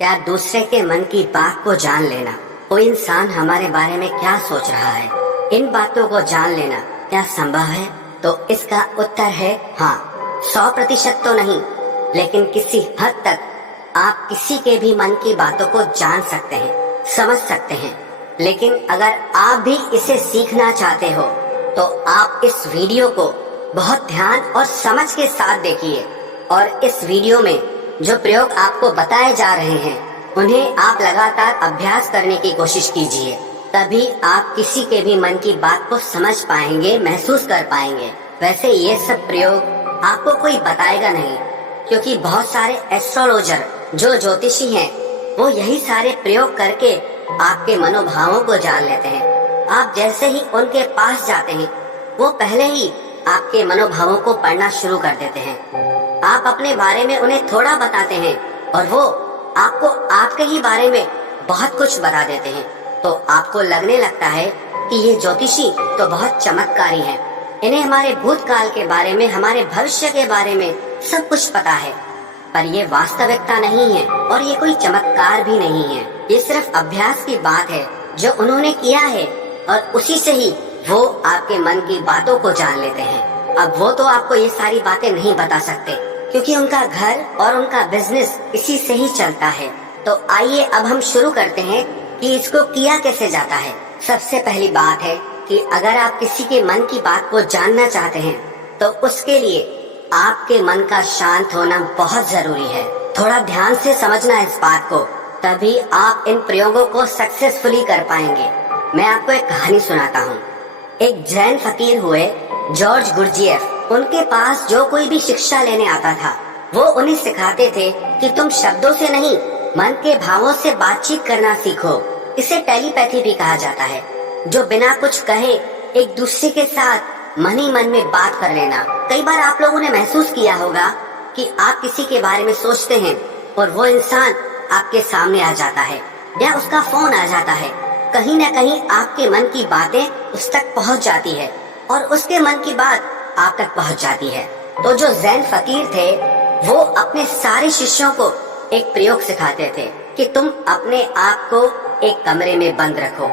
क्या दूसरे के मन की बात को जान लेना, कोई इंसान हमारे बारे में क्या सोच रहा है, इन बातों को जान लेना क्या संभव है? तो इसका उत्तर है हाँ। 100% तो नहीं, लेकिन किसी हद तक आप किसी के भी मन की बातों को जान सकते हैं, समझ सकते हैं। लेकिन अगर आप भी इसे सीखना चाहते हो तो आप इस वीडियो को बहुत ध्यान और समझ के साथ देखिए और इस वीडियो में जो प्रयोग आपको बताए जा रहे हैं उन्हें आप लगातार अभ्यास करने की कोशिश कीजिए। तभी आप किसी के भी मन की बात को समझ पाएंगे, महसूस कर पाएंगे। वैसे ये सब प्रयोग आपको कोई बताएगा नहीं, क्योंकि बहुत सारे एस्ट्रोलॉजर जो ज्योतिषी हैं वो यही सारे प्रयोग करके आपके मनोभावों को जान लेते हैं। आप जैसे ही उनके पास जाते हैं वो पहले ही आपके मनोभावों को पढ़ना शुरू कर देते हैं। आप अपने बारे में उन्हें थोड़ा बताते हैं और वो आपको आपके ही बारे में बहुत कुछ बता देते हैं। तो आपको लगने लगता है कि ये ज्योतिषी तो बहुत चमत्कारी हैं। इन्हें हमारे भूतकाल के बारे में, हमारे भविष्य के बारे में सब कुछ पता है। पर ये वास्तविकता नहीं है और ये कोई चमत्कार भी नहीं है। ये सिर्फ अभ्यास की बात है जो उन्होंने किया है और उसी से ही वो आपके मन की बातों को जान लेते हैं। अब वो तो आपको ये सारी बातें नहीं बता सकते, क्योंकि उनका घर और उनका बिजनेस इसी से ही चलता है। तो आइए अब हम शुरू करते हैं कि इसको किया कैसे जाता है। सबसे पहली बात है कि अगर आप किसी के मन की बात को जानना चाहते हैं तो उसके लिए आपके मन का शांत होना बहुत जरूरी है। थोड़ा ध्यान से समझना इस बात को, तभी आप इन प्रयोगों को सक्सेसफुली कर पाएंगे। मैं आपको एक कहानी सुनाता हूँ। एक जैन फकीर हुए जॉर्ज गुरजिएफ। उनके पास जो कोई भी शिक्षा लेने आता था वो उन्हें सिखाते थे कि तुम शब्दों से नहीं, मन के भावों से बातचीत करना सीखो। इसे टेलीपैथी भी कहा जाता है, जो बिना कुछ कहे एक दूसरे के साथ मन ही मन में बात कर लेना। कई बार आप लोगों ने महसूस किया होगा कि आप किसी के बारे में सोचते हैं और वो इंसान आपके सामने आ जाता है या उसका फोन आ जाता है। कहीं न कहीं आपके मन की बातें उस तक पहुंच जाती है और उसके मन की बात आप तक पहुंच जाती है। तो जो जैन फकीर थे वो अपने सारे शिष्यों को एक प्रयोग सिखाते थे कि तुम अपने आप को एक कमरे में बंद रखो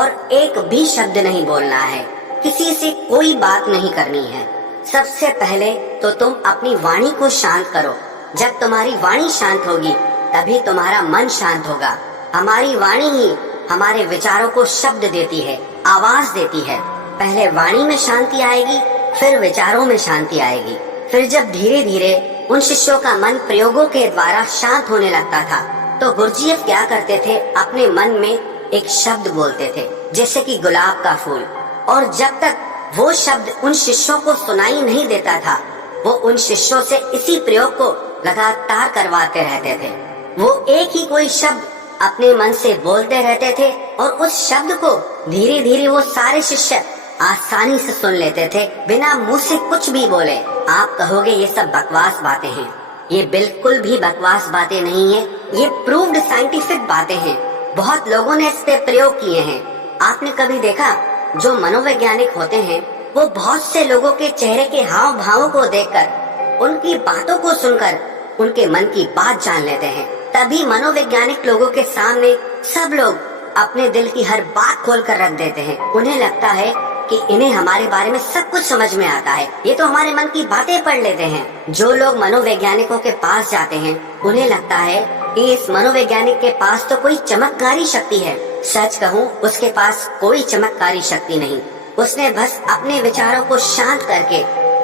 और एक भी शब्द नहीं बोलना है, किसी से कोई बात नहीं करनी है। सबसे पहले तो तुम अपनी वाणी को शांत करो। जब तुम्हारी वाणी शांत होगी तभी तुम्हारा मन शांत होगा। हमारी वाणी ही हमारे विचारों को शब्द देती है, आवाज देती है। पहले वाणी में शांति आएगी, फिर विचारों में शांति आएगी। फिर जब धीरे धीरे उन शिष्यों का मन प्रयोगों के द्वारा शांत होने लगता था तो गुरजिएफ क्या करते थे, अपने मन में एक शब्द बोलते थे, जैसे कि गुलाब का फूल। और जब तक वो शब्द उन शिष्यों को सुनाई नहीं देता था वो उन शिष्यों से इसी प्रयोग को लगातार करवाते रहते थे। वो एक ही कोई शब्द अपने मन से बोलते रहते थे और उस शब्द को धीरे धीरे वो सारे शिष्य आसानी से सुन लेते थे, बिना मुंह से कुछ भी बोले। आप कहोगे ये सब बकवास बातें हैं। ये बिल्कुल भी बकवास बातें नहीं है, ये प्रूव्ड साइंटिफिक बातें हैं। बहुत लोगों ने इस पे प्रयोग किए हैं। आपने कभी देखा, जो मनोवैज्ञानिक होते हैं वो बहुत से लोगों के चेहरे के हाव भावों को देखकर, उनकी बातों को सुनकर उनके मन की बात जान लेते हैं। तभी मनोवैज्ञानिक लोगों के सामने सब लोग अपने दिल की हर बात खोल कर रख देते हैं। उन्हें लगता है कि इन्हें हमारे बारे में सब कुछ समझ में आता है, ये तो हमारे मन की बातें पढ़ लेते हैं। जो लोग मनोवैज्ञानिकों के पास जाते हैं उन्हें लगता है कि इस मनोवैज्ञानिक के पास तो कोई चमत्कारी शक्ति है। सच कहूँ, उसके पास कोई चमत्कारी शक्ति नहीं। उसने बस अपने विचारों को शांत करके,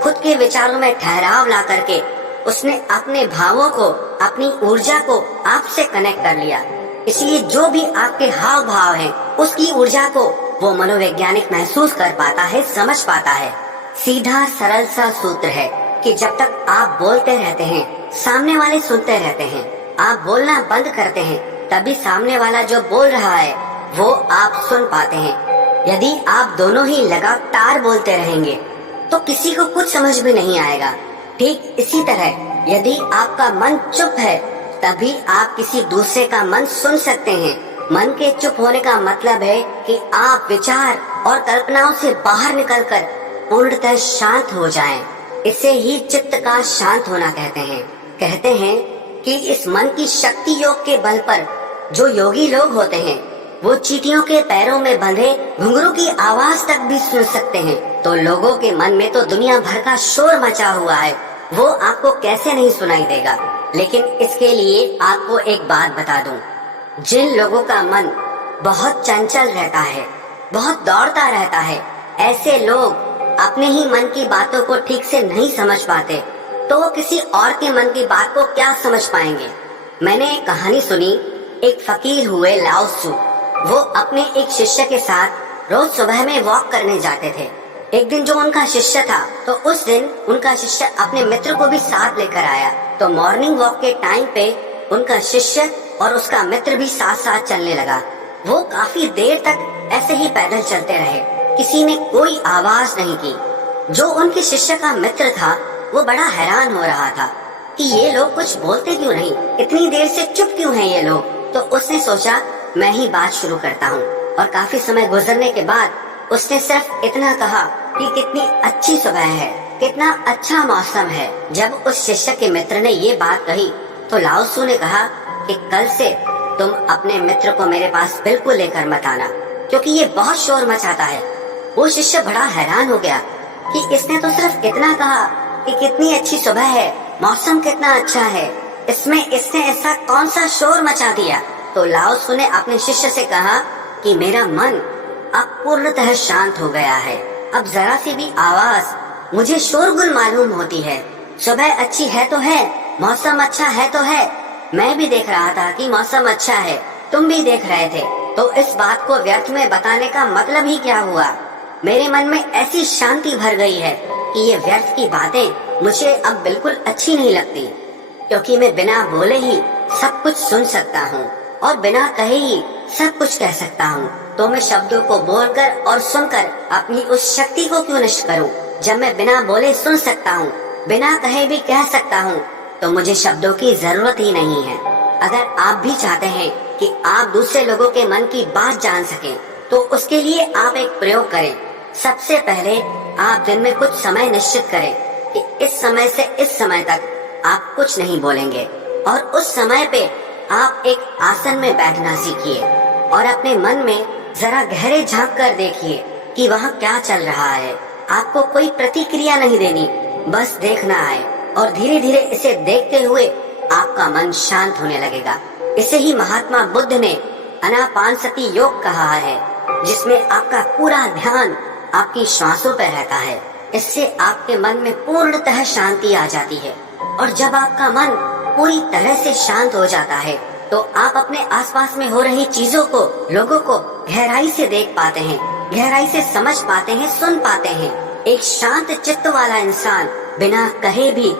खुद के विचारों में ठहराव ला करके, उसने अपने भावों को, अपनी ऊर्जा को आपसे कनेक्ट कर लिया। इसलिए जो भी आपके हाव भाव हैं, उसकी ऊर्जा को वो मनोवैज्ञानिक महसूस कर पाता है, समझ पाता है। सीधा सरल सा सूत्र है कि जब तक आप बोलते रहते हैं सामने वाले सुनते रहते हैं। आप बोलना बंद करते हैं तभी सामने वाला जो बोल रहा है वो आप सुन पाते हैं। यदि आप दोनों ही लगातार बोलते रहेंगे तो किसी को कुछ समझ भी नहीं आएगा। ठीक इसी तरह यदि आपका मन चुप है तभी आप किसी दूसरे का मन सुन सकते हैं। मन के चुप होने का मतलब है कि आप विचार और कल्पनाओं से बाहर निकलकर पूर्णतः शांत हो जाएं। इसे ही चित्त का शांत होना कहते हैं। कहते हैं कि इस मन की शक्ति योग के बल पर जो योगी लोग होते हैं वो चींटियों के पैरों में बंधे घुंघरू की आवाज तक भी सुन सकते हैं। तो लोगों के मन में तो दुनिया भर का शोर मचा हुआ है, वो आपको कैसे नहीं सुनाई देगा। लेकिन इसके लिए आपको एक बात बता दूं, जिन लोगों का मन बहुत चंचल रहता है, बहुत दौड़ता रहता है, ऐसे लोग अपने ही मन की बातों को ठीक से नहीं समझ पाते, तो वो किसी और के मन की बात को क्या समझ पाएंगे। मैंने एक कहानी सुनी, एक फकीर हुए लाओ त्सु, वो अपने एक शिष्य के साथ रोज सुबह में वॉक करने जाते थे। एक दिन जो उनका शिष्य था, तो उस दिन उनका शिष्य अपने मित्र को भी साथ लेकर आया। तो मॉर्निंग वॉक के टाइम पे उनका शिष्य और उसका मित्र भी साथ साथ चलने लगा। वो काफी देर तक ऐसे ही पैदल चलते रहे, किसी ने कोई आवाज नहीं की। जो उनके शिष्य का मित्र था वो बड़ा हैरान हो रहा था कि ये लोग कुछ बोलते क्यों नहीं, इतनी देर से चुप क्यों हैं ये लोग। तो उसने सोचा मैं ही बात शुरू करता हूँ, और काफी समय गुजरने के बाद उसने सिर्फ इतना कहा कि कितनी अच्छी सुबह है, कितना अच्छा मौसम है। जब उस शिष्य के मित्र ने ये बात कही तो लाओ त्सु ने कहा कि कल से तुम अपने मित्र को मेरे पास बिल्कुल लेकर मत आना, क्योंकि ये बहुत शोर मचाता है। वो शिष्य बड़ा हैरान हो गया कि इसने तो सिर्फ इतना कहा कि कितनी अच्छी सुबह है, मौसम कितना अच्छा है, इसमें इसने ऐसा कौन सा शोर मचा दिया। तो लाओ त्सु ने अपने शिष्य से कहा कि मेरा मन अब पूर्णतः शांत हो गया है, अब जरा सी भी आवाज मुझे शोरगुल मालूम होती है। सुबह अच्छी है तो है, मौसम अच्छा है तो है, मैं भी देख रहा था कि मौसम अच्छा है, तुम भी देख रहे थे, तो इस बात को व्यर्थ में बताने का मतलब ही क्या हुआ। मेरे मन में ऐसी शांति भर गई है कि ये व्यर्थ की बातें मुझे अब बिल्कुल अच्छी नहीं लगती, क्योंकि मैं बिना बोले ही सब कुछ सुन सकता हूँ और बिना कहे ही सब कुछ कह सकता हूँ। तो मैं शब्दों को बोलकर और सुनकर अपनी उस शक्ति को क्यों नष्ट करूँ। जब मैं बिना बोले सुन सकता हूँ, बिना कहे भी कह सकता हूँ, तो मुझे शब्दों की जरूरत ही नहीं है। अगर आप भी चाहते हैं कि आप दूसरे लोगों के मन की बात जान सकें, तो उसके लिए आप एक प्रयोग करें। सबसे पहले आप दिन में कुछ समय निश्चित करें कि इस समय से इस समय तक आप कुछ नहीं बोलेंगे, और उस समय पे आप एक आसन में बैठना सीखिए और अपने मन में जरा गहरे झांक कर देखिए कि वहाँ क्या चल रहा है। आपको कोई प्रतिक्रिया नहीं देनी, बस देखना है, और धीरे धीरे इसे देखते हुए आपका मन शांत होने लगेगा। इसे ही महात्मा बुद्ध ने आनापानसति योग कहा है, जिसमें आपका पूरा ध्यान आपकी श्वासों पर रहता है। इससे आपके मन में पूर्णतः शांति आ जाती है, और जब आपका मन पूरी तरह से शांत हो जाता है तो आप अपने आसपास में हो रही चीजों को, लोगों को गहराई से देख पाते हैं, गहराई से समझ पाते हैं, सुन पाते हैं। एक शांत चित्त वाला इंसान बिना कहे भी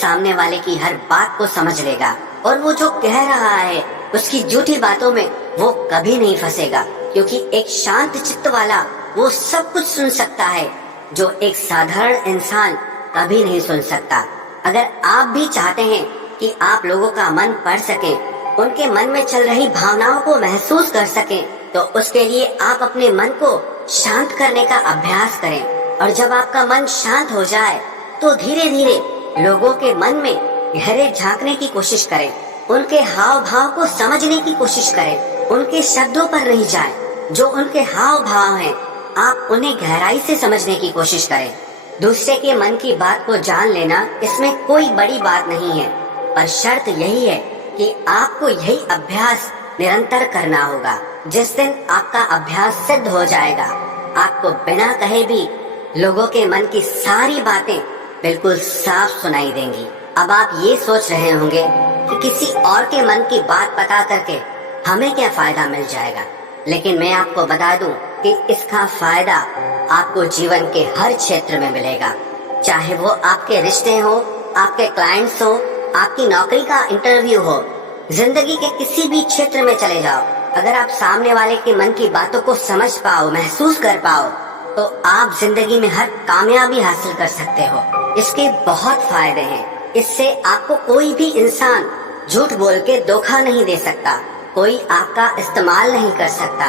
सामने वाले की हर बात को समझ लेगा, और वो जो कह रहा है उसकी झूठी बातों में वो कभी नहीं फंसेगा, क्योंकि एक शांत चित्त वाला वो सब कुछ सुन सकता है जो एक साधारण इंसान कभी नहीं सुन सकता। अगर आप भी चाहते हैं कि आप लोगों का मन पढ़ सकें, उनके मन में चल रही भावनाओं को महसूस कर सकें, तो उसके लिए आप अपने मन को शांत करने का अभ्यास करें। और जब आपका मन शांत हो जाए तो धीरे धीरे लोगों के मन में गहरे झांकने की कोशिश करें, उनके हाव भाव को समझने की कोशिश करें, उनके शब्दों पर नहीं जाएं, जो उनके हाव भाव हैं आप उन्हें गहराई से समझने की कोशिश करें। दूसरे के मन की बात को जान लेना, इसमें कोई बड़ी बात नहीं है, पर शर्त यही है कि आपको यही अभ्यास निरंतर करना होगा। जिस दिन आपका अभ्यास सिद्ध हो जाएगा, आपको बिना कहे भी लोगों के मन की सारी बातें बिल्कुल साफ सुनाई देंगी। अब आप ये सोच रहे होंगे कि किसी और के मन की बात पता करके हमें क्या फायदा मिल जाएगा, लेकिन मैं आपको बता दूं कि इसका फायदा आपको जीवन के हर क्षेत्र में मिलेगा। चाहे वो आपके रिश्ते हो, आपके क्लाइंट्स हो, आपकी नौकरी का इंटरव्यू हो, जिंदगी के किसी भी क्षेत्र में चले जाओ, अगर आप सामने वाले के मन की बातों को समझ पाओ, महसूस कर पाओ, तो आप जिंदगी में हर कामयाबी हासिल कर सकते हो। इसके बहुत फायदे हैं। इससे आपको कोई भी इंसान झूठ बोल के धोखा नहीं दे सकता, कोई आपका इस्तेमाल नहीं कर सकता।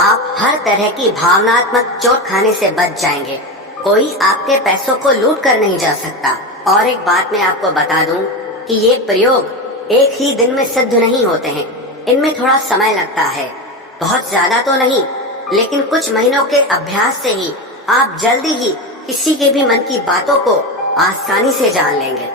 आप हर तरह की भावनात्मक चोट खाने से बच जाएंगे। कोई आपके पैसों को लूट कर नहीं जा सकता। और एक बात मैं आपको बता दूं कि ये प्रयोग एक ही दिन में सिद्ध नहीं होते हैं, इनमें थोड़ा समय लगता है। बहुत ज्यादा तो नहीं, लेकिन कुछ महीनों के अभ्यास से ही आप जल्दी ही किसी के भी मन की बातों को आसानी से जान लेंगे।